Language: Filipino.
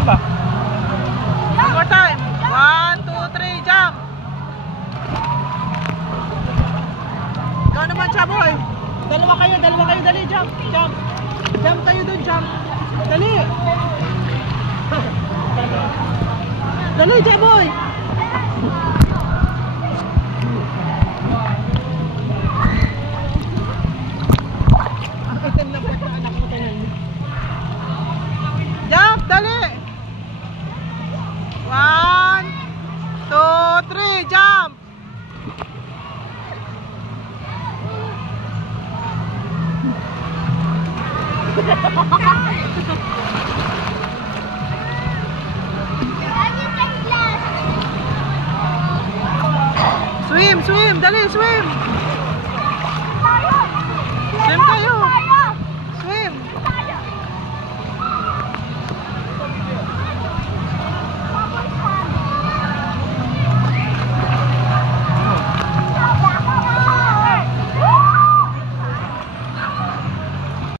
Diba? One more time. 1, 2, 3, jump. Ikaw naman, Chaboy. Dalawa kayo, dali, jump. Jump. Jump kayo dun, jump. Dali. Dali, Chaboy. Jump, dali. 1, 2, 3, jump. Swim, dali, swim.